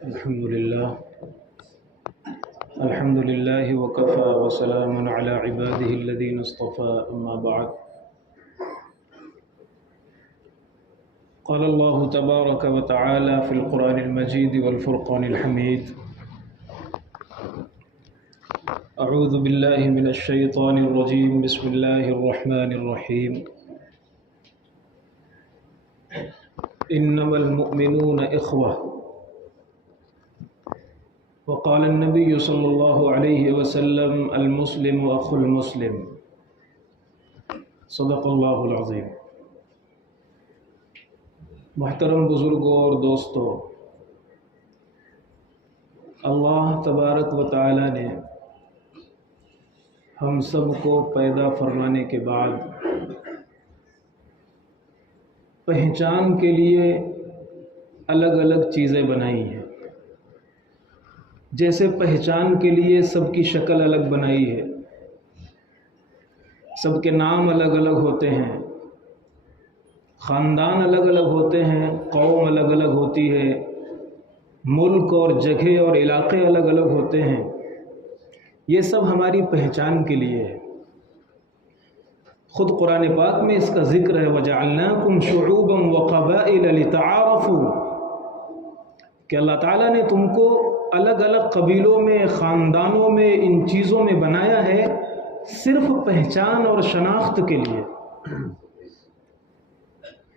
الحمد لله وكفى وسلام على عباده الذين اصطفى أما بعد قال الله تبارك وتعالى في القرآن المجيد والفرقان الحميد أعوذ بالله من الشيطان الرجيم بسم الله الرحمن الرحيم إنما المؤمنون إخوة وقال النبي صلی اللہ علیہ وسلم المسلم اخو المسلم صدق اللہ العظیم۔ محترم بزرگوں اور دوستوں، اللہ تبارک و تعالی نے ہم سب کو پیدا فرمانے کے بعد پہچان کے لیے الگ الگ چیزیں بنائی ہیں۔ جیسے پہچان کے لیے سب کی شکل الگ بنائی ہے، سب کے نام الگ الگ ہوتے ہیں، خاندان الگ الگ ہوتے ہیں، قوم الگ الگ ہوتی ہے، ملک اور جگہ اور علاقے الگ الگ ہوتے ہیں۔ یہ سب ہماری پہچان کے لیے ہے۔ خود قرآن پاک میں اس کا ذکر ہے وَجَعَلْنَاكُمْ شُعُوبًا وَقَبَائِلَ لِتَعَارَفُوا، کہ اللہ تعالیٰ نے تم کو الگ الگ قبیلوں میں، خاندانوں میں، ان چیزوں میں بنایا ہے صرف پہچان اور شناخت کے لیے۔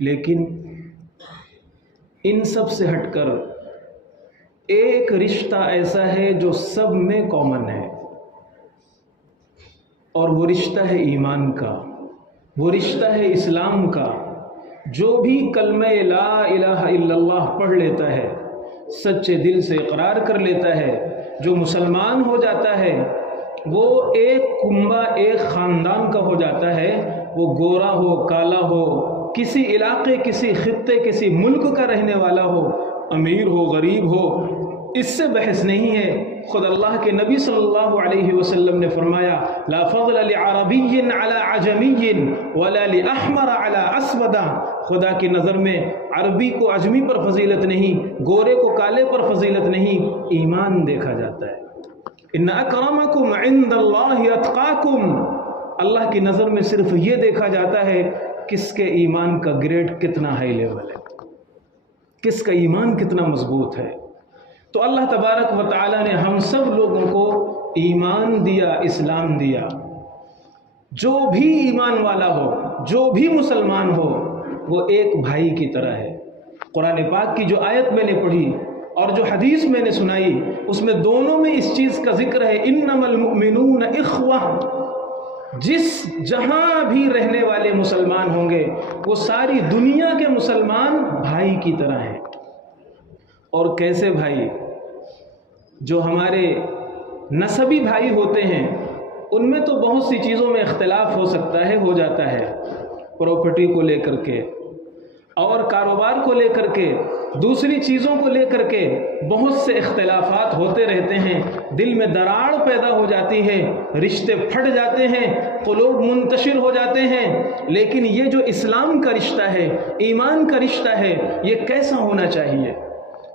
لیکن ان سب سے ہٹ کر ایک رشتہ ایسا ہے جو سب میں کامن ہے، اور وہ رشتہ ہے ایمان کا، وہ رشتہ ہے اسلام کا۔ جو بھی کلمہ لا الہ الا اللہ پڑھ لیتا ہے، سچے دل سے اقرار کر لیتا ہے، جو مسلمان ہو جاتا ہے، وہ ایک کنبہ، ایک خاندان کا ہو جاتا ہے۔ وہ گورا ہو، کالا ہو، کسی علاقے، کسی خطے، کسی ملک کا رہنے والا ہو، امیر ہو، غریب ہو، اس سے بحث نہیں ہے۔ خود اللہ کے نبی صلی اللہ علیہ وسلم نے فرمایا لا فضل لعربی علی عجمی ولا لاحمر علی اسود۔ خدا کی نظر میں عربی کو عجمی پر فضیلت نہیں، گورے کو کالے پر فضیلت نہیں، ایمان دیکھا جاتا ہے۔ ان اکرمکم عند اللہ اتقاکم، اللہ کی نظر میں صرف یہ دیکھا جاتا ہے کس کے ایمان کا گریڈ کتنا ہائی لیول ہے، کس کا ایمان کتنا مضبوط ہے۔ تو اللہ تبارک و تعالی نے ہم سب لوگوں کو ایمان دیا، اسلام دیا۔ جو بھی ایمان والا ہو، جو بھی مسلمان ہو، وہ ایک بھائی کی طرح ہے۔ قرآن پاک کی جو آیت میں نے پڑھی اور جو حدیث میں نے سنائی، اس میں دونوں میں اس چیز کا ذکر ہے انما المؤمنون اخوہ۔ جس جہاں بھی رہنے والے مسلمان ہوں گے، وہ ساری دنیا کے مسلمان بھائی کی طرح ہیں۔ اور کیسے بھائی؟ جو ہمارے نسبی بھائی ہوتے ہیں ان میں تو بہت سی چیزوں میں اختلاف ہو سکتا ہے، ہو جاتا ہے، پراپرٹی کو لے کر کے اور کاروبار کو لے کر کے، دوسری چیزوں کو لے کر کے بہت سے اختلافات ہوتے رہتے ہیں، دل میں دراڑ پیدا ہو جاتی ہے، رشتے پھٹ جاتے ہیں، قلوب منتشر ہو جاتے ہیں۔ لیکن یہ جو اسلام کا رشتہ ہے، ایمان کا رشتہ ہے، یہ کیسا ہونا چاہیے؟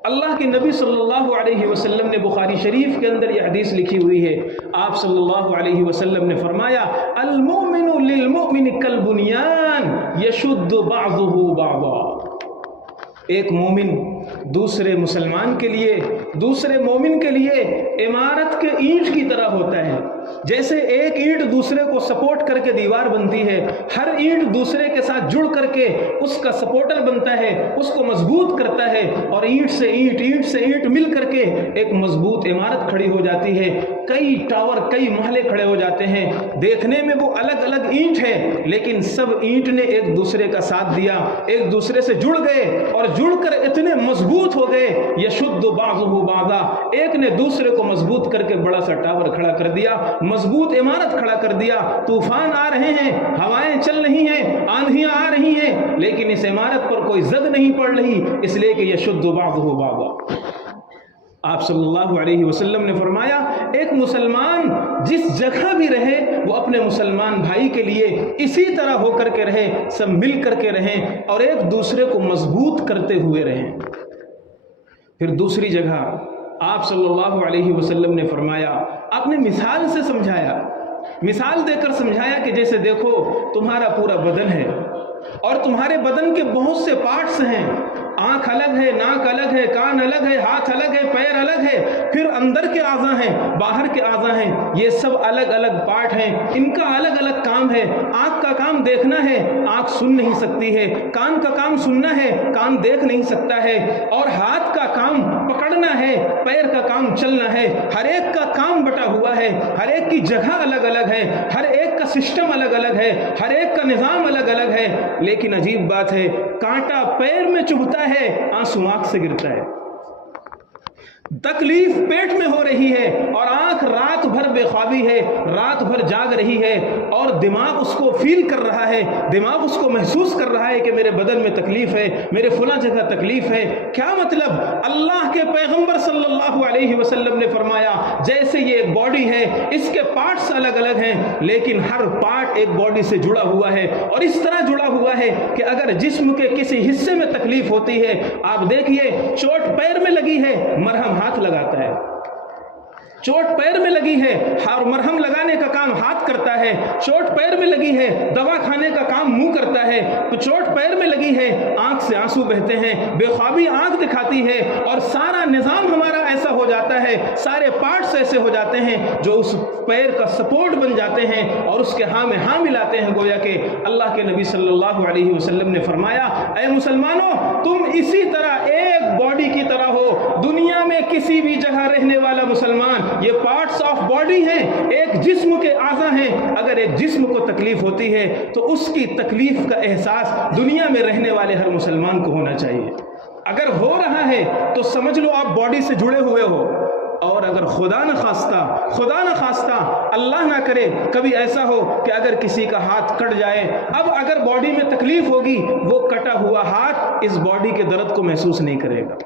اللہ کے نبی صلی اللہ علیہ وسلم نے بخاری شریف کے اندر یہ حدیث لکھی ہوئی ہے۔ آپ صلی اللہ علیہ وسلم نے فرمایا المؤمن للمؤمن کالبنیان یشد بعضہ بعضا۔ ایک مومن دوسرے مسلمان کے لیے، دوسرے مومن کے لیے عمارت کے اینٹ کی طرح ہوتا ہے۔ جیسے ایک اینٹ دوسرے کو سپورٹ کر کے دیوار بنتی ہے، ہر اینٹ دوسرے کے ساتھ جڑ کر کے اس کا سپورٹر بنتا ہے، اس کو مضبوط کرتا ہے، اور اینٹ سے اینٹ، اینٹ سے اینٹ مل کر کے ایک مضبوط عمارت کھڑی ہو جاتی ہے۔ کئی ٹاور، کئی محلے کھڑے ہو جاتے ہیں، دیکھنے میں وہ الگ الگ اینٹ ہے، لیکن سب اینٹ نے ایک دوسرے کا ساتھ دیا، ایک دوسرے سے جڑ گئے، اور جڑ کر اتنے مضبوط ہو گئے یشد بعضہ بعضا، ایک نے دوسرے کو مضبوط کر کے بڑا سا ٹاور کھڑا کر دیا، مضبوط عمارت کھڑا کر دیا۔ طوفان آ رہے ہیں، ہوائیں چل رہی ہیں، آندھیاں آ رہی ہیں، لیکن اس عمارت پر کوئی زد نہیں پڑ رہی، اس لیے کہ یشد بعضہ بعضا۔ آپ صلی اللہ علیہ وسلم نے فرمایا ایک مسلمان جس جگہ بھی رہے وہ اپنے مسلمان بھائی کے لیے اسی طرح ہو کر کے رہے، سب مل کر کے رہیں اور ایک دوسرے کو مضبوط کرتے ہوئے رہیں۔ फिर दूसरी जगह आप सल्लल्लाहु अलैहि वसल्लम ने फरमाया, आपने मिसाल से समझाया, मिसाल देकर समझाया कि जैसे देखो तुम्हारा पूरा बदन है और तुम्हारे बदन के बहुत से पार्ट्स हैं, आँख अलग है, नाक अलग है, कान अलग है, हाथ अलग है, पैर अलग है, फिर अंदर के आज़ा हैं, बाहर के आज़ा हैं, ये सब अलग अलग पार्ट हैं, इनका अलग अलग काम है। आँख का काम देखना है, आँख सुन नहीं सकती है, कान का काम सुनना है, कान देख नहीं सकता है, और हाथ का काम पकड़ना है, पैर का काम चलना है। हर एक का काम बटा हुआ है, हर एक की जगह अलग अलग है, हर एक का सिस्टम अलग अलग है, हर एक का निज़ाम अलग अलग है। लेकिन अजीब बात है, कांटा पैर में चुभता है, आंसू आंख से गिरता है। तकलीफ पेट में हो रही है और आंख रात भर बेख्वाबी है, रात भर जाग रही है, और दिमाग उसको फील कर रहा है, दिमाग उसको महसूस कर रहा है कि मेरे बदन में तकलीफ है, मेरे फला जगह तकलीफ है। क्या मतलब? अल्लाह के पैगंबर सल्लल्लाहु अलैहि वसल्लम ने फरमाया, जैसे ये एक बॉडी है, इसके पार्ट्स अलग अलग हैं, लेकिन हर पार्ट एक बॉडी से जुड़ा हुआ है, और इस तरह जुड़ा हुआ है कि अगर जिस्म के किसी हिस्से में तकलीफ होती है, आप देखिए चोट पैर में लगी है, मरहम हाथ लगाता है, चोट पैर में लगी है और मरहम लगाने का काम हाथ करता है, चोट पैर में लगी है दवा खाने का काम मुंह करता है, तो चोट पैर में लगी है आंख से आंसू बहते हैं, बेख्वाबी आंख दिखाती है, और सारा निजाम हमारा ऐसा हो जाता है, सारे पार्ट्स ऐसे हो जाते हैं जो उस पैर का सपोर्ट बन जाते हैं और उसके हाँ में हाँ मिलाते हैं। गोया के अल्लाह के नबी सल्लल्लाहु अलैहि वसल्लम ने फरमाया, ऐ मुसलमानों, तुम इसी तरह एक बॉडी की तरह हो। दुनिया में किसी भी जगह रहने वाला मुसलमान, ये पार्ट्स ऑफ बॉडी हैं, एक जिस्म के आज़ा हैं। अगर एक जिस्म को तकलीफ होती है तो उसकी तकलीफ का एहसास दुनिया में रहने वाले हर मुसलमान को होना चाहिए। अगर हो रहा है तो समझ लो आप बॉडी से जुड़े हुए हो, और अगर खुदा न खास्ता अल्लाह ना करे कभी ऐसा हो कि अगर किसी का हाथ कट जाए, अब अगर बॉडी में तकलीफ होगी, वो कटा हुआ हाथ इस बॉडी के दर्द को महसूस नहीं करेगा।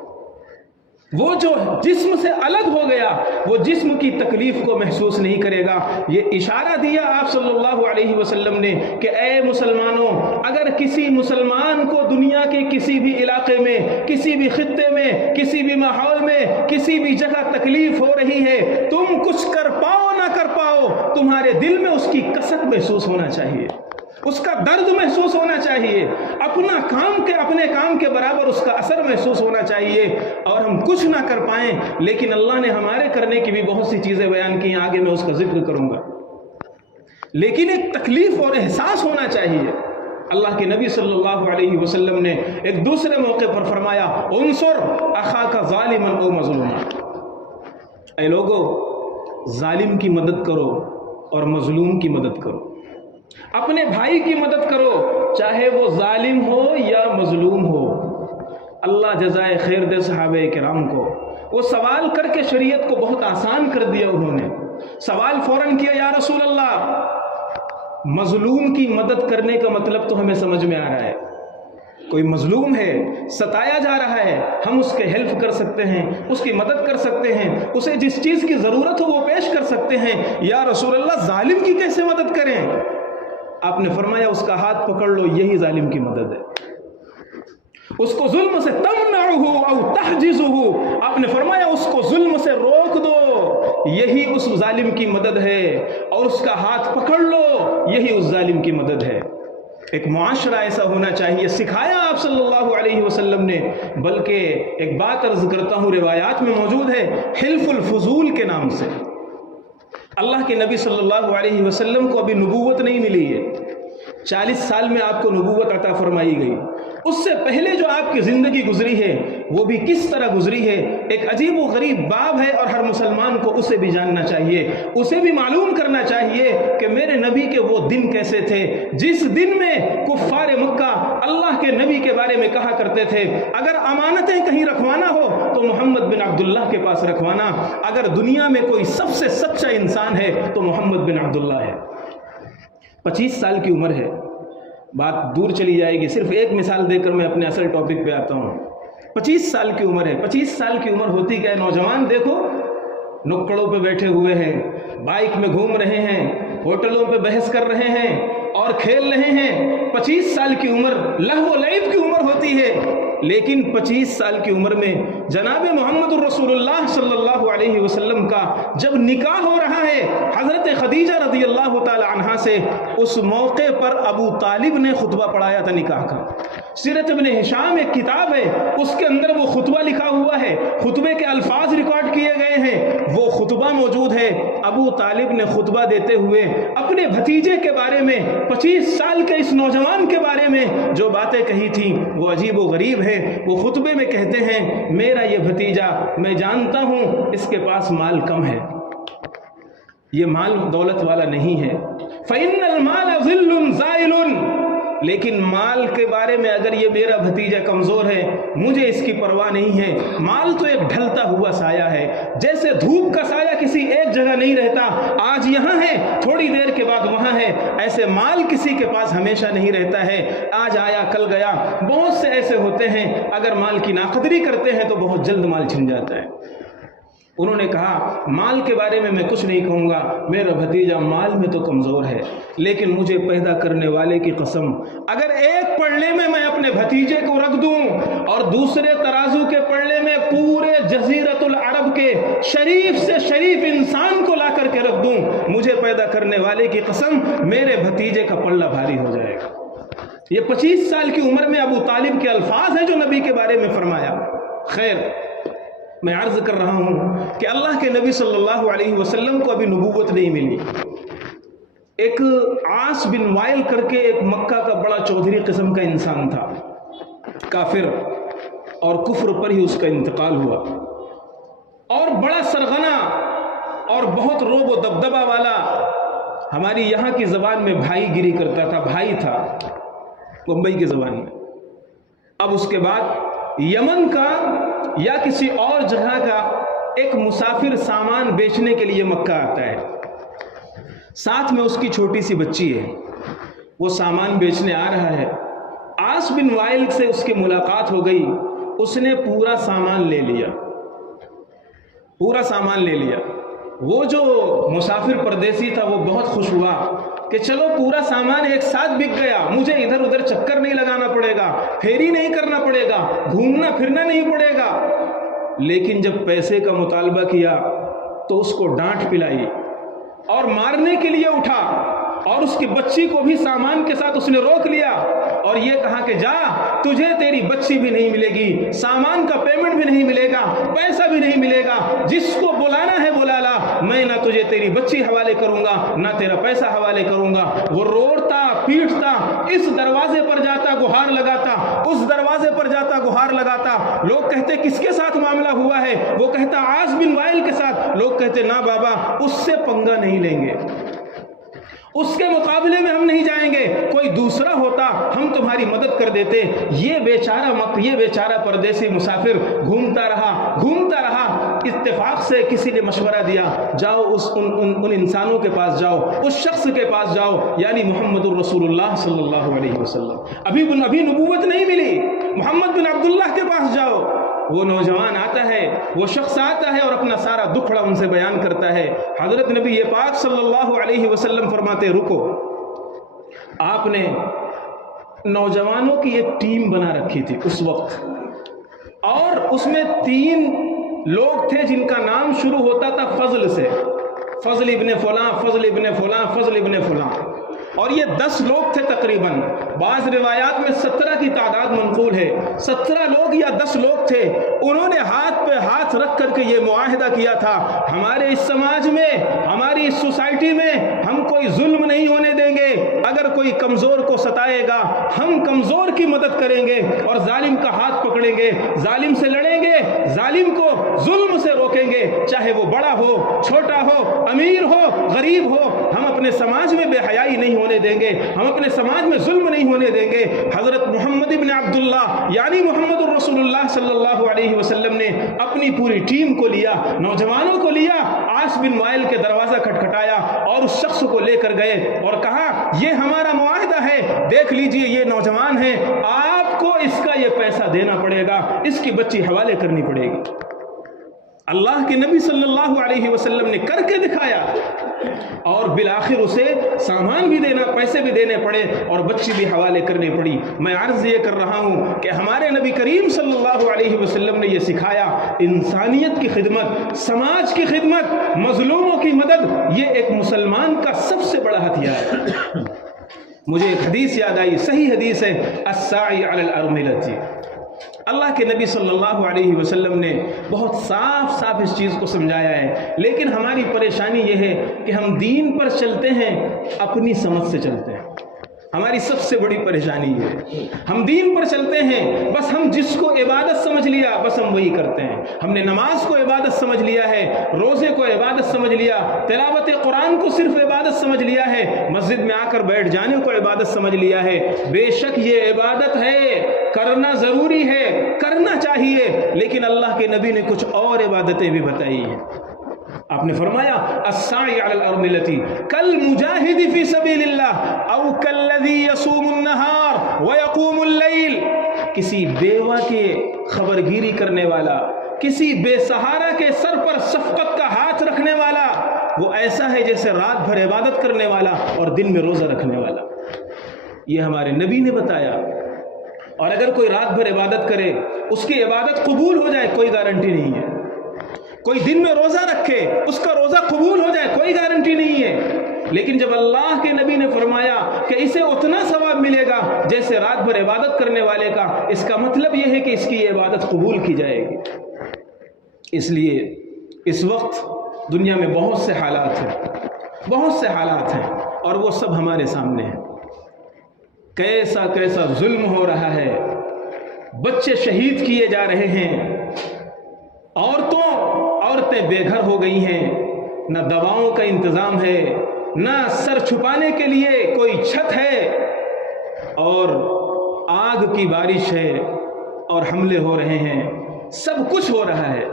वो जो जिस्म से अलग हो गया, वो जिस्म की तकलीफ को महसूस नहीं करेगा। ये इशारा दिया आप सल्लल्लाहु अलैहि वसल्लम ने कि ऐ मुसलमानों, अगर किसी मुसलमान को दुनिया के किसी भी इलाके में, किसी भी खित्ते में, किसी भी माहौल में, किसी भी जगह तकलीफ हो रही है, तुम कुछ कर पाओ ना कर पाओ, तुम्हारे दिल में उसकी कसक महसूस होना चाहिए, उसका दर्द महसूस होना चाहिए, अपने काम के बराबर उसका असर महसूस होना चाहिए। और हम कुछ ना कर पाएं, लेकिन अल्लाह ने हमारे करने की भी बहुत सी चीज़ें बयान की, आगे मैं उसका जिक्र करूंगा, लेकिन एक तकलीफ और एहसास होना चाहिए। अल्लाह के नबी सल्लल्लाहु अलैहि वसल्लम ने एक दूसरे मौके पर फरमाया, उनसुर अखाका ज़ालिमन ओ मज़लूमा, ऐ लोगो, जालिम की मदद करो और मजलूम की मदद करो, अपने भाई की मदद करो, चाहे वो जालिम हो या मजलूम हो। अल्लाह जज़ाए खैर दे सहाबे किराम को। वो सवाल करके शरीयत को बहुत आसान कर दिया। उन्होंने सवाल फौरन किया, या रसूल अल्लाह, मजलूम की मदद करने का मतलब तो हमें समझ में आ रहा है, कोई मजलूम है, सताया जा रहा है, हम उसके हेल्प कर सकते हैं, उसकी मदद कर सकते हैं, उसे जिस चीज़ की ज़रूरत हो वो पेश कर सकते हैं। या रसूल अल्लाह, जालिम की कैसे मदद करें? आपने फरमाया, उसका हाथ पकड़ लो, यही जालिम की मदद है। उसको जुल्म से तमनअहु औ तहजिजुहु, आपने फरमाया उसको जुल्म से रोक दो, यही उस जालिम की मदद है। और उसका हाथ पकड़ लो, यही उस जालिम की मदद है। एक मुआशरा ऐसा होना चाहिए, सिखाया आप सल्लल्लाहु अलैहि वसल्लम ने। बल्कि एक बात अर्ज करता हूँ, रिवायात में मौजूद है, हिल्फुल फुजूल के नाम से। अल्लाह के नबी सल्लल्लाहु अलैहि वसल्लम को अभी नबूवत नहीं मिली है, 40 साल में आपको नबूवत अता फरमाई गई। उससे पहले जो आपकी ज़िंदगी गुजरी है वो भी किस तरह गुजरी है, एक अजीब व गरीब बाब है, और हर मुसलमान को उसे भी जानना चाहिए, उसे भी मालूम करना चाहिए कि मेरे नबी के वो दिन कैसे थे जिस दिन में कुफ्फार मक्का अल्लाह के नबी के बारे में कहा करते थे, अगर अमानतें कहीं रखवाना हो तो मोहम्मद बिन अब्दुल्लाह के पास रखवाना, अगर दुनिया में कोई सबसे सच्चा इंसान है तो मोहम्मद बिन अब्दुल्लाह है। 25 साल की उम्र है, बात दूर चली जाएगी, सिर्फ एक मिसाल देकर मैं अपने असल टॉपिक पे आता हूँ। 25 साल की उम्र है। 25 साल की उम्र होती क्या है? नौजवान देखो, नुक्कड़ों पे बैठे हुए हैं, बाइक में घूम रहे हैं, होटलों पे बहस कर रहे हैं और खेल रहे हैं। 25 साल की उम्र लहव व लईब की उम्र होती है, لیکن 25 سال کی عمر میں جناب محمد الرسول اللہ صلی اللہ علیہ وسلم کا جب نکاح ہو رہا ہے حضرت خدیجہ رضی اللہ تعالی عنہا سے، اس موقع پر ابو طالب نے خطبہ پڑھایا تھا نکاح کا۔ سیرت ابن ہشام ایک کتاب ہے، اس کے اندر وہ خطبہ لکھا ہوا ہے، خطبے کے الفاظ ریکارڈ کیے گئے ہیں، وہ خطبہ موجود ہے۔ ابو طالب نے خطبہ دیتے ہوئے اپنے بھتیجے کے بارے میں، 25 سال کے اس نوجوان کے بارے میں جو باتیں کہی تھیں وہ عجیب و غریب ہے۔ وہ خطبے میں کہتے ہیں، میرا یہ بھتیجا، میں جانتا ہوں اس کے پاس مال کم ہے، یہ مال دولت والا نہیں ہے، فَإِنَّ الْمَالَ ظِلٌّ زَائِلٌ، لیکن مال کے بارے میں اگر یہ میرا بھتیجا کمزور ہے، مجھے اس کی پرواہ نہیں ہے۔ مال تو ایک ڈھلتا ہوا سایہ ہے، جیسے دھوپ کا سایہ کسی ایک جگہ نہیں رہتا، آج یہاں ہے تھوڑی دیر کے بعد وہاں ہے، ایسے مال کسی کے پاس ہمیشہ نہیں رہتا ہے، آج آیا کل گیا۔ بہت سے ایسے ہوتے ہیں اگر مال کی ناقدری کرتے ہیں تو بہت جلد مال چھن جاتا ہے۔ انہوں نے کہا، مال کے بارے میں میں کچھ نہیں کہوں گا، میرا بھتیجا مال میں تو کمزور ہے، لیکن مجھے پیدا کرنے والے کی قسم، اگر ایک پڑھنے میں میں اپنے بھتیجے کو رکھ دوں اور دوسرے ترازو کے پڑھنے میں پورے جزیرت العرب کے شریف سے شریف انسان کو لا کر کے رکھ دوں، مجھے پیدا کرنے والے کی قسم میرے بھتیجے کا پلہ بھاری ہو جائے گا۔ یہ 25 سال کی عمر میں ابو طالب کے الفاظ ہیں جو نبی کے بارے میں فرمایا۔ خیر، میں عرض کر رہا ہوں کہ اللہ کے نبی صلی اللہ علیہ وسلم کو ابھی نبوت نہیں ملی۔ ایک عاص بن وائل کر کے ایک مکہ کا بڑا چودھری قسم کا انسان تھا، کافر، اور کفر پر ہی اس کا انتقال ہوا، اور بڑا سرغنہ اور بہت روب و دبدبہ والا، ہماری یہاں کی زبان میں بھائی گیری کرتا تھا، بھائی تھا بمبئی کی زبان میں۔ اب اس کے بعد یمن کا یا کسی اور جگہ کا ایک مسافر سامان بیچنے کے لیے مکہ آتا ہے، ساتھ میں اس کی چھوٹی سی بچی ہے، وہ سامان بیچنے آ رہا ہے، عاص بن وائل سے اس کی ملاقات ہو گئی، اس نے پورا سامان لے لیا، پورا سامان لے لیا۔ وہ جو مسافر پردیسی تھا وہ بہت خوش ہوا کہ چلو پورا سامان ایک ساتھ بک گیا، مجھے ادھر ادھر چکر نہیں لگانا پڑے گا، پھیری نہیں کرنا پڑے گا، گھومنا پھرنا نہیں پڑے گا۔ لیکن جب پیسے کا مطالبہ کیا تو اس کو ڈانٹ پلائی اور مارنے کے لیے اٹھا، اور اس کی بچی کو بھی سامان کے ساتھ اس نے روک لیا اور یہ کہا کہ جا، تجھے تیری بچی بھی نہیں ملے گی، سامان کا پیمنٹ بھی نہیں ملے گا، پیسہ بھی نہیں ملے گا، جس کو بلانا ہے بلا لا، میں نہ تجھے تیری بچی حوالے کروں گا نہ تیرا پیسہ حوالے کروں گا۔ وہ روڑتا پیٹتا، اس دروازے پر جاتا گہار لگاتا، اس دروازے پر جاتا گہار لگاتا۔ لوگ کہتے کس کے ساتھ معاملہ ہوا ہے؟ وہ کہتا عاص بن وائل کے ساتھ۔ لوگ کہتے نا بابا، اس سے پنگا نہیں لیں گے، اس کے مقابلے میں ہم نہیں جائیں گے، کوئی دوسرا ہوتا ہم تمہاری مدد کر دیتے۔ یہ بیچارہ پردیسی مسافر گھومتا رہا، اتفاق سے کسی نے مشورہ دیا، جاؤ ان انسانوں کے پاس جاؤ، اس شخص کے پاس جاؤ، یعنی محمد الرسول اللہ صلی اللہ علیہ وسلم۔ ابھی نبوت نہیں ملی، محمد بن عبداللہ کے پاس جاؤ۔ وہ نوجوان آتا ہے، وہ شخص آتا ہے اور اپنا سارا دکھڑا ان سے بیان کرتا ہے۔ حضرت نبی پاک صلی اللہ علیہ وسلم فرماتے رکو۔ آپ نے نوجوانوں کی ایک ٹیم بنا رکھی تھی اس وقت، اور اس میں 3 لوگ تھے جن کا نام شروع ہوتا تھا فضل سے، فضل ابن فلاں، فضل ابن فلاں، فضل ابن فلاں، اور یہ 10 لوگ تھے تقریباً۔ بعض روایات میں 17 کی تعداد منقول ہے، 17 لوگ یا 10 لوگ تھے۔ انہوں نے ہاتھ پہ ہاتھ رکھ کر کے یہ معاہدہ کیا تھا، ہمارے اس سماج میں، ہماری اس سوسائٹی میں ہم کوئی ظلم نہیں ہونے دیں گے، اگر کوئی کمزور کو ستائے گا ہم کمزور کی مدد کریں گے اور ظالم کا ہاتھ پکڑیں گے، ظالم سے لڑیں گے، ظالم کو ظلم سے روکیں گے، چاہے وہ بڑا ہو، چھوٹا ہو، امیر ہو، غریب ہو، ہم اپنے سماج میں بے حیائی نہیں ہونے دیں گے، ہم اپنے سماج میں ظلم نہیں ہونے دیں گے۔ حضرت محمد ابن عبداللہ یعنی محمد الرسول اللہ صلی اللہ علیہ وسلم نے اپنی پوری ٹیم کو لیا، نوجوانوں کو لیا، عاص بن وائل کے دروازہ کھٹکھٹایا اور اس شخص کو لے کر گئے اور کہا یہ ہمارا معاہدہ ہے، دیکھ لیجئے یہ نوجوان ہے، آپ کو اس کا یہ پیسہ دینا پڑے گا، اس کی بچی حوالے کرنی پڑے گی۔ अल्लाह के नबी सल्लल्लाहु अलैहि वसल्लम ने करके दिखाया और बिलाखिर उसे सामान भी देना, पैसे भी देने पड़े और बच्ची भी हवाले करनी पड़ी। मैं अर्ज़ ये कर रहा हूँ कि हमारे नबी करीम सल्लल्लाहु अलैहि वसल्लम ने ये सिखाया, इंसानियत की खिदमत, समाज की खिदमत, मजलूमों की मदद, ये एक मुसलमान का सबसे बड़ा हथियार है। मुझे एक हदीस याद आई, सही हदीस है, अस्साई अलल अर्मिलती। अल्लाह के नबी सल्लल्लाहु अलैहि वसल्लम ने बहुत साफ साफ इस चीज़ को समझाया है, लेकिन हमारी परेशानी ये है कि हम दीन पर चलते हैं, अपनी समझ से चलते हैं। हमारी सबसे बड़ी परेशानी ये है, हम दीन पर चलते हैं, बस हम जिसको इबादत समझ लिया बस हम वही करते हैं। हमने नमाज को इबादत समझ लिया है, रोज़े को इबादत समझ लिया, तिलावत कुरान को सिर्फ इबादत समझ लिया है, मस्जिद में आकर बैठ जाने को इबादत समझ लिया है। बेशक ये इबादत है, करना ज़रूरी है, करना चाहिए, लेकिन अल्लाह के नबी ने कुछ और इबादतें भी बताई हैं। आपने फरमाया अस्साई अलल अर्मिलती कल मुजाहिदी फी सबीलिल्लाह औ कल्लज़ी यसूमुन नहार व यक़ूमुल लैल। किसी बेवा के खबरगिरी करने वाला, किसी बेसहारा के सर पर शफ़क़त का हाथ रखने वाला, वो ऐसा है जैसे रात भर इबादत करने वाला और दिन में रोज़ा रखने वाला। ये हमारे नबी ने बताया। और अगर कोई रात भर इबादत करे, उसकी इबादत कबूल हो जाए, कोई गारंटी नहीं है। कोई दिन में रोज़ा रखे, उसका रोज़ा कबूल हो जाए, कोई गारंटी नहीं है। लेकिन जब अल्लाह के नबी ने फरमाया कि इसे उतना सवाब मिलेगा जैसे रात भर इबादत करने वाले का, इसका मतलब यह है कि इसकी ये इबादत कबूल की जाएगी। इसलिए इस वक्त दुनिया में बहुत से हालात हैं, बहुत से हालात हैं, और वो सब हमारे सामने हैं। कैसा कैसा जुल्म हो रहा है, बच्चे शहीद किए जा रहे हैं, औरतें बेघर हो गई हैं, न दवाओं का इंतज़ाम है, न सर छुपाने के लिए कोई छत है, और आग की बारिश है और हमले हो रहे हैं, सब कुछ हो रहा है।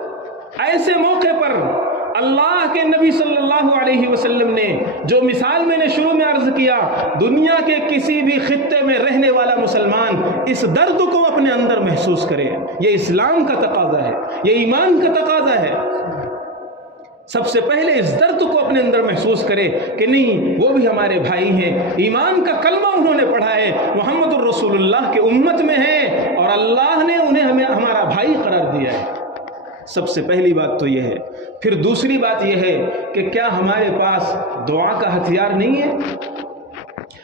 ऐसे मौके पर अल्लाह के नबी सल्लल्लाहु अलैहि वसल्लम ने जो मिसाल मैंने शुरू में अर्ज किया, दुनिया के किसी भी खित्ते में रहने वाला मुसलमान इस दर्द को अपने अंदर महसूस करे। ये इस्लाम का तकाजा है, ये ईमान का तकाजा है। सबसे पहले इस दर्द को अपने अंदर महसूस करे कि नहीं, वो भी हमारे भाई हैं, ईमान का कलमा उन्होंने पढ़ा है, मुहम्मदुर रसूलुल्लाह के उम्मत में है, और अल्लाह ने उन्हें हमें हमारा भाई करार दिया है। सबसे पहली बात तो यह है। फिर दूसरी बात यह है कि क्या हमारे पास दुआ का हथियार नहीं है?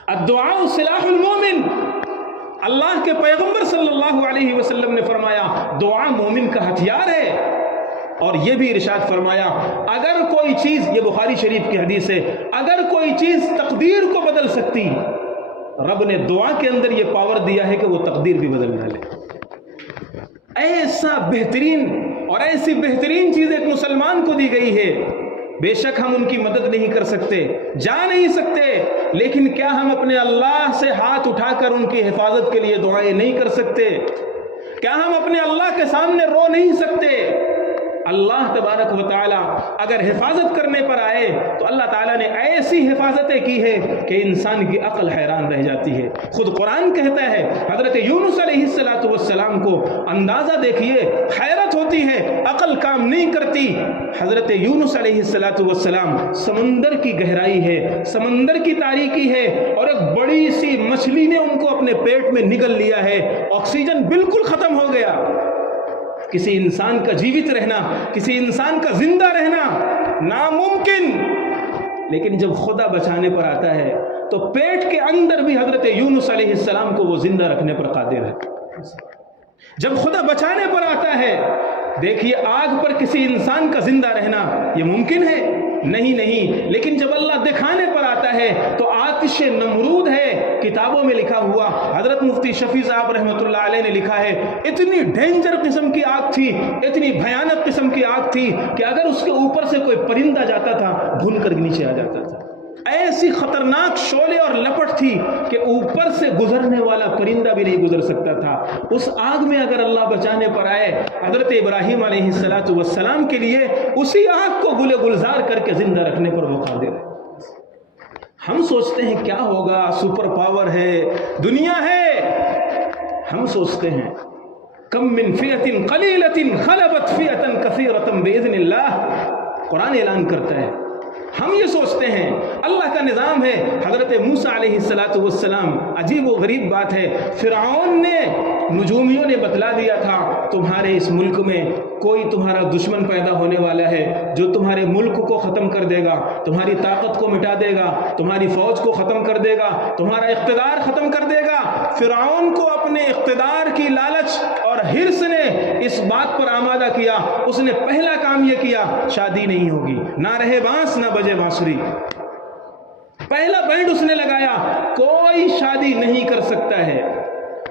अद्दुआ सिलाहुल मोमिन। अल्लाह के पैगंबर सल्लल्लाहु अलैहि वसल्लम ने फरमाया दुआ मोमिन का हथियार है। और यह भी इरशाद फरमाया, अगर कोई चीज, ये बुखारी शरीफ की हदीस है, अगर कोई चीज तकदीर को बदल सकती, रब ने दुआ के अंदर यह पावर दिया है कि वो तकदीर भी बदल डाले। ऐसा बेहतरीन और ऐसी बेहतरीन चीज एक मुसलमान को दी गई है। बेशक हम उनकी मदद नहीं कर सकते, जा नहीं सकते, लेकिन क्या हम अपने अल्लाह से हाथ उठाकर उनकी हिफाजत के लिए दुआएं नहीं कर सकते? क्या हम अपने अल्लाह के सामने रो नहीं सकते? अल्लाह तबारक व तआला अगर हिफाजत करने पर आए तो अल्लाह ताला ने ऐसी हिफाजतें की है कि इंसान की अक्ल हैरान रह जाती है। खुद कुरान कहता है, हजरत यूनुस अलैहिस्सलातु वस्सलाम को अंदाज़ा देखिए, हैरत होती है, अक्ल काम नहीं करती। हजरत यूनुस अलैहिस्सलातु वस्सलाम, समंदर की गहराई है, समंदर की तारीकी है, और एक बड़ी सी मछली ने उनको अपने पेट में निगल लिया है, ऑक्सीजन बिल्कुल ख़त्म हो गया। किसी इंसान का जीवित रहना, किसी इंसान का जिंदा रहना नामुमकिन, लेकिन जब खुदा बचाने पर आता है तो पेट के अंदर भी हजरत यूनुस अलैहिस्सलाम को वो जिंदा रखने पर कादिर है। जब खुदा बचाने पर आता है, देखिए आग पर किसी इंसान का जिंदा रहना ये मुमकिन है? नहीं। लेकिन जब अल्लाह दिखाने पर आता है तो आतिश नमरूद है, किताबों में लिखा हुआ, हजरत मुफ्ती शफी साहब रहमतुल्लाह अलैह ने लिखा है, इतनी डेंजर किस्म की आग थी, इतनी भयानक किस्म की आग थी कि अगर उसके ऊपर से कोई परिंदा जाता था भून कर नीचे आ जाता था। ऐसी खतरनाक शोले और लपट थी कि ऊपर से गुजरने वाला परिंदा भी नहीं गुजर सकता था। उस आग में अगर अल्लाह बचाने पर आए, हजरत इब्राहीम अलैहिस्सलातु वस्सलाम के लिए उसी आग को गुले गुलजार करके जिंदा रखने पर वो कादिर है। हम सोचते हैं क्या होगा, सुपर पावर है, दुनिया है, हम सोचते हैं कम मिन फियतिन कलीलतिन खलबत फियतन कसीरतन बिइज़्निल्लाह। कुरान ऐलान करता है। हम ये सोचते हैं अल्लाह का निज़ाम है। हज़रत मूसा अलैहिस्सलातु वस्सलाम, अजीब व गरीब बात है, फ़िरऔन ने, नजूमियों ने बतला दिया था तुम्हारे इस मुल्क में कोई तुम्हारा दुश्मन पैदा होने वाला है जो तुम्हारे मुल्क को ख़त्म कर देगा, तुम्हारी ताकत को मिटा देगा, तुम्हारी फ़ौज को ख़त्म कर देगा, तुम्हारा इक़्तिदार ख़त्म कर देगा। फ़िरऔन को अपने इक़्तिदार की लालच और हिर्स ने इस बात पर आमादा किया। उसने पहला काम ये किया, शादी नहीं होगी, ना रहे बांस ना बजे बांसुरी। पहला बैंड उसने लगाया, कोई शादी नहीं कर सकता है।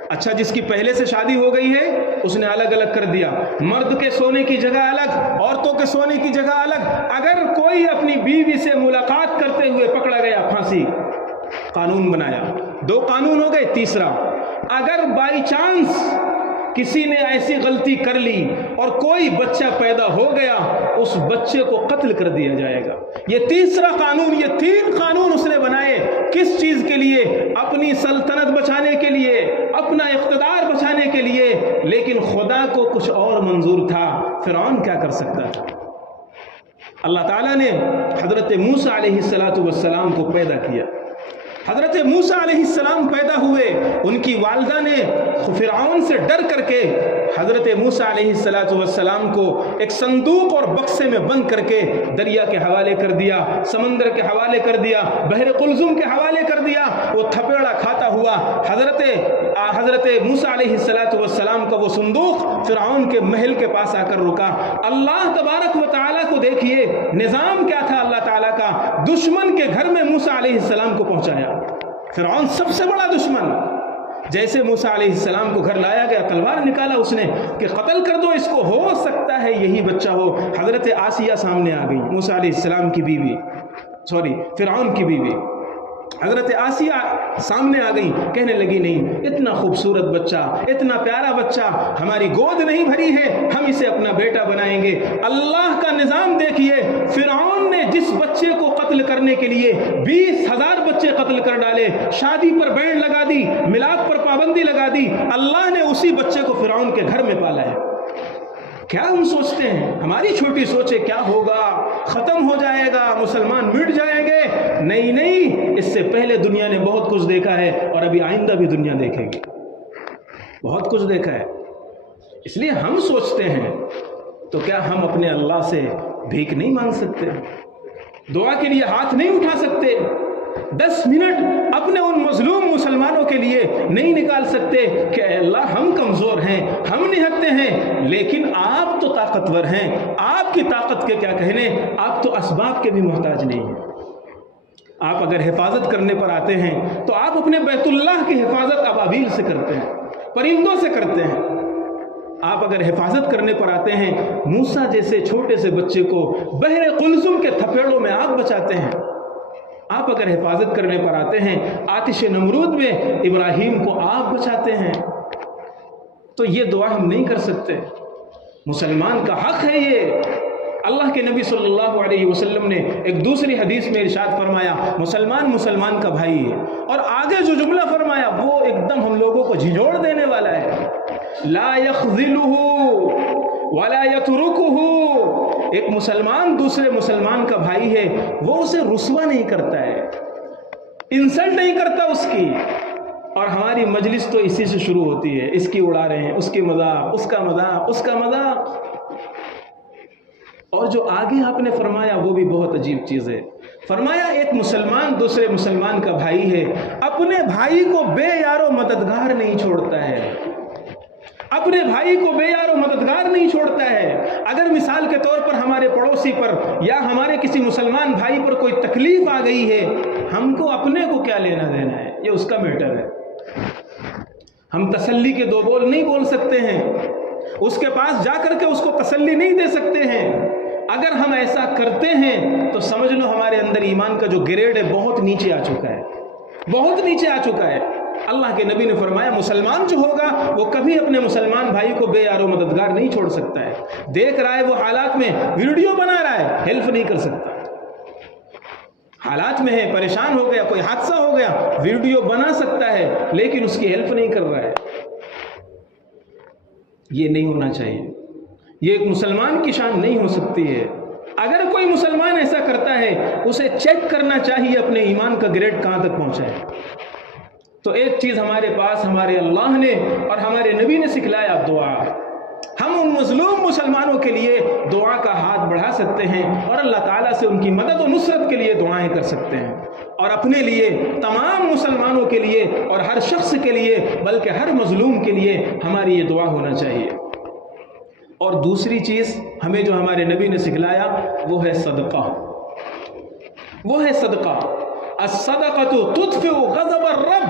अच्छा, जिसकी पहले से शादी हो गई है उसने अलग अलग कर दिया, मर्द के सोने की जगह अलग, औरतों के सोने की जगह अलग। अगर कोई अपनी बीवी से मुलाकात करते हुए पकड़ा गया, फांसी, कानून बनाया। 2 कानून हो गए। तीसरा, अगर बाई चांस किसी ने ऐसी गलती कर ली और कोई बच्चा पैदा हो गया, उस बच्चे को कत्ल कर दिया जाएगा। ये तीसरा कानून, ये 3 कानून उसने बनाए। किस चीज के लिए? अपनी सल्तनत बचाने के लिए, अपना इख्तिदार बचाने के लिए। लेकिन खुदा को कुछ और मंजूर था। फिरौन क्या कर सकता था? अल्लाह ताला ने हजरत मूसा अलैहिस्सलातु वस्सलाम को पैदा किया। हजरत मूसा अलैहिस्सलाम पैदा हुए, उनकी वालिदा ने फिरऔन से डर करके हजरत मूसा अलैहिस्सलातु वस्सलाम को एक संदूक और बक्से में बंद करके दरिया के हवाले कर दिया, समंदर के हवाले कर दिया, बहर कुलजुम के हवाले कर दिया। वो थपेड़ा खाता हुआ हजरत मूसा अलैहिस्सलातु वस्सलाम का वो संदूक फिरऔन के महल के पास आकर रुका। अल्लाह तबारक व तआला को देखिए, निज़ाम क्या था अल्लाह ताला का। दुश्मन के घर में मूसा अलैहिस्सलाम को पहुंचाया। फिरऔन सबसे बड़ा दुश्मन। जैसे मूसा अलैहिस्सलाम को घर लाया गया, तलवार निकाला उसने कि कत्ल कर दो इसको, हो सकता है यही बच्चा हो। हजरत आसिया सामने आ गई, मूसा अलैहिस्सलाम की बीवी, फिरऔन की बीवी। हजरत आसिया सामने आ गई, कहने लगी नहीं, इतना खूबसूरत बच्चा, इतना प्यारा बच्चा, हमारी गोद नहीं भरी है, हम इसे अपना बेटा बनाएंगे। अल्लाह का निज़ाम देखिए, फिरऔन ने जिस बच्चे को कत्ल करने के लिए 20,000 बच्चे कत्ल कर डाले, शादी पर बैंड लगा दी, मिलाद पर पाबंदी लगा दी, अल्लाह ने उसी बच्चे को फिरऔन के घर में पाला है। क्या हम सोचते हैं? हमारी छोटी सोचे क्या होगा, खत्म हो जाएगा, मुसलमान मिट जाएंगे। नहीं नहीं, इससे पहले दुनिया ने बहुत कुछ देखा है और अभी आइंदा भी दुनिया देखेगी। बहुत कुछ देखा है। इसलिए हम सोचते हैं, तो क्या हम अपने अल्लाह से भीख नहीं मांग सकते? दुआ के लिए हाथ नहीं उठा सकते? 10 मिनट अपने उन मजलूम मुसलमानों के लिए नहीं निकाल सकते कि अल्लाह हम कमज़ोर हैं, हम निहत्ते हैं, लेकिन आप तो ताकतवर हैं, आपकी ताकत के क्या कहने, आप तो असबाब के भी मोहताज नहीं हैं। आप अगर हिफाजत करने पर आते हैं तो आप अपने बैतुल्लाह की हिफाजत अबाबील से करते हैं, परिंदों से करते हैं। आप अगर हिफाजत करने पर आते हैं, मूसा जैसे छोटे से बच्चे को बहरे कुलजुम के थपेड़ों में आप बचाते हैं। आप अगर हिफाजत करने पर आते हैं, आतिश नमरूद में इब्राहीम को आप बचाते हैं। तो ये दुआ हम नहीं कर सकते? मुसलमान का हक है ये। अल्लाह के नबी सल्लल्लाहु अलैहि वसल्लम ने एक दूसरी हदीस में इरशाद फरमाया, मुसलमान मुसलमान का भाई है। और आगे जो जुमला फरमाया वो एकदम हम लोगों को झिझोड़ देने वाला है। ला यख्ज़िलुहु वला यतरुकुहु। एक मुसलमान दूसरे मुसलमान का भाई है, वो उसे रुस्वा नहीं करता है, इंसल्ट नहीं करता उसकी। और हमारी मजलिस तो इसी से शुरू होती है, इसकी उड़ा रहे हैं, उसकी मजाक, उसका मजाक, उसका मजाक। और जो आगे आपने फरमाया वो भी बहुत अजीब चीज़ है। फरमाया एक मुसलमान दूसरे मुसलमान का भाई है, अपने भाई को बेयारो मददगार नहीं छोड़ता है, अपने भाई को बेयारो मददगार नहीं छोड़ता है। अगर मिसाल के तौर पर हमारे पड़ोसी पर या हमारे किसी मुसलमान भाई पर कोई तकलीफ आ गई है, हमको अपने को क्या लेना देना है, ये उसका मैटर है। हम तसल्ली के 2 बोल नहीं बोल सकते हैं, उसके पास जाकर के उसको तसल्ली नहीं दे सकते हैं। अगर हम ऐसा करते हैं तो समझ लो हमारे अंदर ईमान का जो ग्रेड है बहुत नीचे आ चुका है, बहुत नीचे आ चुका है। अल्लाह के नबी ने फरमाया मुसलमान जो होगा वो कभी अपने मुसलमान भाई को बेयारो मददगार नहीं छोड़ सकता है। देख रहा है वो हालात में, वीडियो बना रहा है, हेल्प नहीं कर सकता। हालात में है, परेशान हो गया, कोई हादसा हो गया, वीडियो बना सकता है लेकिन उसकी हेल्प नहीं कर रहा है। یہ نہیں ہونا چاہیے، یہ ایک مسلمان کی شان نہیں ہو سکتی ہے۔ اگر کوئی مسلمان ایسا کرتا ہے اسے چیک کرنا چاہیے اپنے ایمان کا گریڈ کہاں تک پہنچا ہے۔ تو ایک چیز ہمارے پاس ہمارے اللہ نے اور ہمارے نبی نے سکھلایا، دعا۔ ہم ان مظلوم مسلمانوں کے لیے دعا کا ہاتھ بڑھا سکتے ہیں اور اللہ تعالیٰ سے ان کی مدد و نصرت کے لیے دعائیں کر سکتے ہیں، اور اپنے لیے، تمام مسلمانوں کے لیے اور ہر شخص کے لیے، بلکہ ہر مظلوم کے لیے ہماری یہ دعا ہونا چاہیے۔ اور دوسری چیز ہمیں جو ہمارے نبی نے سکھلایا وہ ہے صدقہ، وہ ہے صدقہ۔ الصدقۃ تطفئ غضب الرب،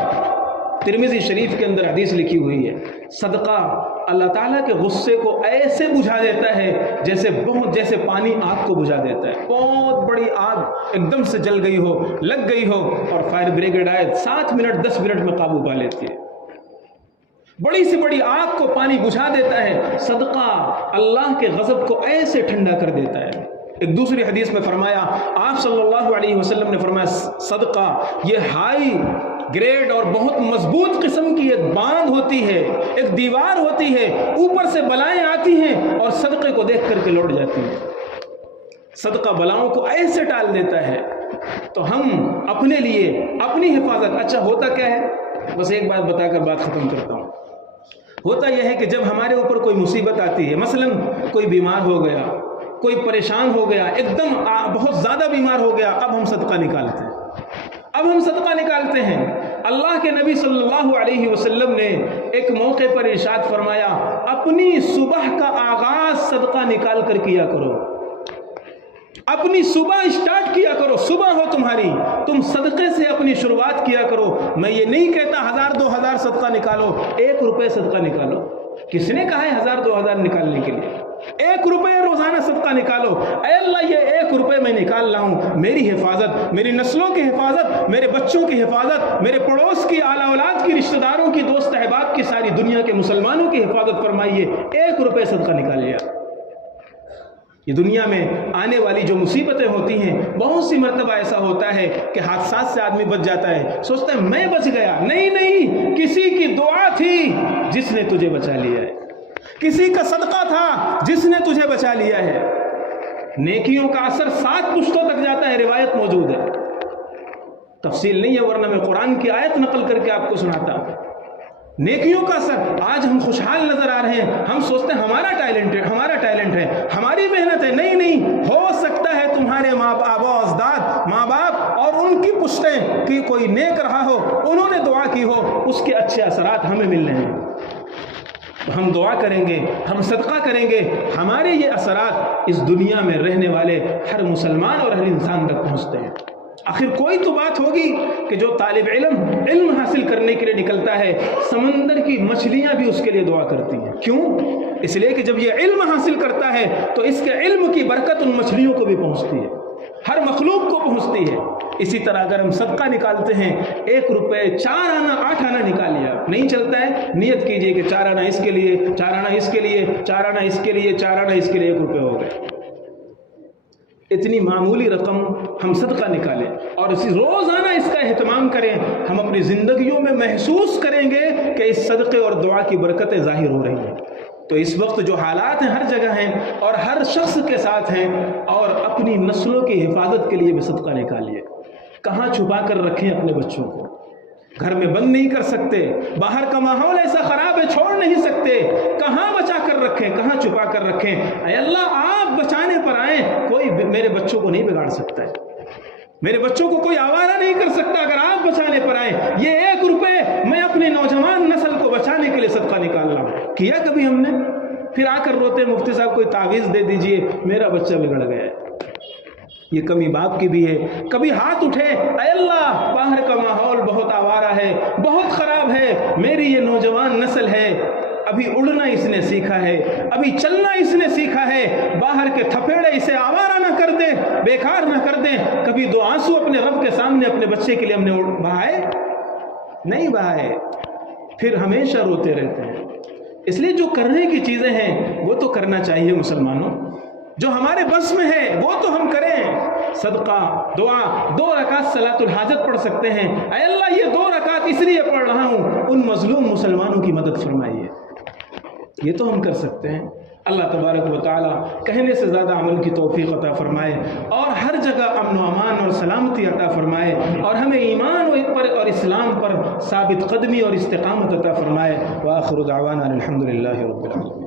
ترمذی شریف کے اندر حدیث لکھی ہوئی ہے، صدقہ اللہ تعالیٰ کے غصے کو ایسے بجھا دیتا ہے جیسے پانی آگ کو بجھا دیتا ہے۔ بہت بڑی آگ ایک دم سے جل گئی ہو، لگ گئی ہو، اور فائر بریگیڈ آئے 7 منٹ 10 منٹ میں قابو پا لیتی ہے۔ بڑی سی بڑی آگ کو پانی بجھا دیتا ہے، صدقہ اللہ کے غضب کو ایسے ٹھنڈا کر دیتا ہے۔ ایک دوسری حدیث میں فرمایا، آپ صلی اللہ علیہ وسلم نے فرمایا، صدقہ یہ ہائی گریڈ اور بہت مضبوط قسم کی ایک باندھ ہوتی ہے، ایک دیوار ہوتی ہے، اوپر سے بلائیں آتی ہیں اور صدقے کو دیکھ کر کے لوٹ جاتی ہیں۔ صدقہ بلاؤں کو ایسے ٹال دیتا ہے۔ تو ہم اپنے لیے اپنی حفاظت، اچھا ہوتا کیا ہے، بس ایک بات بتا کر بات ختم کرتا ہوں۔ ہوتا یہ ہے کہ جب ہمارے اوپر کوئی مصیبت آتی ہے، مثلا کوئی بیمار ہو گیا، کوئی پریشان ہو گیا، ایک دم بہت زیادہ بیمار ہو گیا، اب ہم صدقہ نکالتے ہیں، اب ہم صدقہ نکالتے ہیں۔ اللہ کے نبی صلی اللہ علیہ وسلم نے ایک موقع پر ارشاد فرمایا، اپنی صبح کا آغاز صدقہ نکال کر کیا کرو، اپنی صبح اسٹارٹ کیا کرو، صبح ہو تمہاری، تم صدقے سے اپنی شروعات کیا کرو۔ میں یہ نہیں کہتا 1000 2000 صدقہ نکالو، 1 روپے صدقہ نکالو۔ کس نے کہا ہے 1000 2000 نکالنے کے لیے؟ 1 روپے روزانہ صدقہ نکالو۔ اے اللہ، یہ 1 روپے میں نکال رہا ہوں، میری حفاظت، میری نسلوں کی حفاظت، میرے بچوں کی حفاظت، میرے پڑوس کی، اعلیٰ اولاد کی، رشتہ داروں کی، دوست احباب کی، ساری دنیا کے مسلمانوں کی حفاظت فرمائیے۔ 1 روپے صدقہ نکال لیا۔ یہ دنیا میں آنے والی جو مصیبتیں ہوتی ہیں، بہت سی مرتبہ ایسا ہوتا ہے کہ حادثات سے آدمی بچ جاتا ہے، سوچتا ہے میں بچ گیا۔ نہیں، کسی کی دعا تھی جس نے تجھے بچا لیا ہے، کسی کا صدقہ تھا جس نے تجھے بچا لیا ہے۔ نیکیوں کا اثر 7 پشتوں تک جاتا ہے، روایت موجود ہے، تفصیل نہیں ہے ورنہ میں قرآن کی آیت نقل کر کے آپ کو سناتا ہوں۔ نیکیوں کا اثر، آج ہم خوشحال نظر آ رہے ہیں، ہم سوچتے ہیں ہمارا ٹیلنٹ ہے، ہماری محنت ہے۔ نہیں، ہو سکتا ہے تمہارے آبا و اجداد، ماں باپ اور ان کی پشتیں کہ کوئی نیک رہا ہو، انہوں نے دعا کی ہو، اس کے اچھے اثرات ہمیں مل رہے ہیں۔ ہم دعا کریں گے، ہم صدقہ کریں گے، ہمارے یہ اثرات اس دنیا میں رہنے والے ہر مسلمان اور ہر انسان تک پہنچتے ہیں۔ آخر کوئی تو بات ہوگی کہ جو طالب علم حاصل کرنے کے لیے نکلتا ہے، سمندر کی مچھلیاں بھی اس کے لیے دعا کرتی ہیں۔ کیوں؟ اس لیے کہ جب یہ علم حاصل کرتا ہے تو اس کے علم کی برکت ان مچھلیوں کو بھی پہنچتی ہے، ہر مخلوق کو پہنچتی ہے۔ اسی طرح اگر ہم صدقہ نکالتے ہیں، 1 روپے 4 آنا 8 آنا نکال لیا، نہیں چلتا ہے، نیت کیجئے کہ 4 آنا اس کے لیے، 4 آنا اس کے لیے، 4 آنا اس کے لیے، 4 آنا اس کے لیے، 1 روپے ہو گئے۔ اتنی معمولی رقم ہم صدقہ نکالیں اور روزانہ اس کا اہتمام کریں، ہم اپنی زندگیوں میں محسوس کریں گے کہ اس صدقے اور دعا کی برکتیں ظاہر ہو رہی ہیں۔ تو اس وقت جو حالات ہیں ہر جگہ ہیں اور ہر شخص کے ساتھ ہیں، اور اپنی نسلوں کی حفاظت کے لیے بھی صدقہ نکالیے۔ کہاں چھپا کر رکھیں اپنے بچوں کو؟ گھر میں بند نہیں کر سکتے، باہر کا ماحول ایسا خراب ہے چھوڑ نہیں سکتے، کہاں بچا کر رکھیں، کہاں چھپا کر رکھیں؟ اے اللہ آپ بچانے پر آئیں، کوئی میرے بچوں کو نہیں بگاڑ سکتا ہے، میرے بچوں کو کوئی آوارہ نہیں کر سکتا اگر آپ بچانے پر آئیں۔ یہ 1 روپے میں اپنے نوجوان نسل کو بچانے کے لیے صدقہ نکال رہا ہوں۔ کیا کبھی ہم نے؟ پھر آ کر روتے، مفتی صاحب کوئی تعویذ دے دیجئے، میرا بچہ بگڑ گیا ہے۔ یہ کمی باپ کی بھی ہے۔ کبھی ہاتھ اٹھے، اے اللہ باہر کا ماحول بہت آوارہ ہے، بہت خراب ہے، میری یہ نوجوان نسل ہے، ابھی اڑنا اس نے سیکھا ہے، ابھی چلنا اس نے سیکھا ہے، باہر کے تھپیڑے اسے آوارہ نہ کر دیں، بیکار نہ کر دیں۔ کبھی 2 آنسو اپنے رب کے سامنے اپنے بچے کے لیے ہم نے بہائے؟ نہیں بہائے، پھر ہمیشہ روتے رہتے ہیں۔ اس لیے جو کرنے کی چیزیں ہیں وہ تو کرنا چاہیے مسلمانوں، جو ہمارے بس میں ہے وہ تو ہم کریں۔ صدقہ، دعا، 2 رکعت صلاۃ الحاجت پڑھ سکتے ہیں۔ اے اللہ یہ 2 رکعت اس لیے پڑھ رہا ہوں، ان مظلوم مسلمانوں کی مدد فرمائیے، یہ تو ہم کر سکتے ہیں۔ اللہ تبارک و تعالی کہنے سے زیادہ عمل کی توفیق عطا فرمائے اور ہر جگہ امن و امان اور سلامتی عطا فرمائے اور ہمیں ایمان پر اور اسلام پر ثابت قدمی اور استقامت عطا فرمائے۔ وآخر دعوانا الحمد للہ رب العالمین۔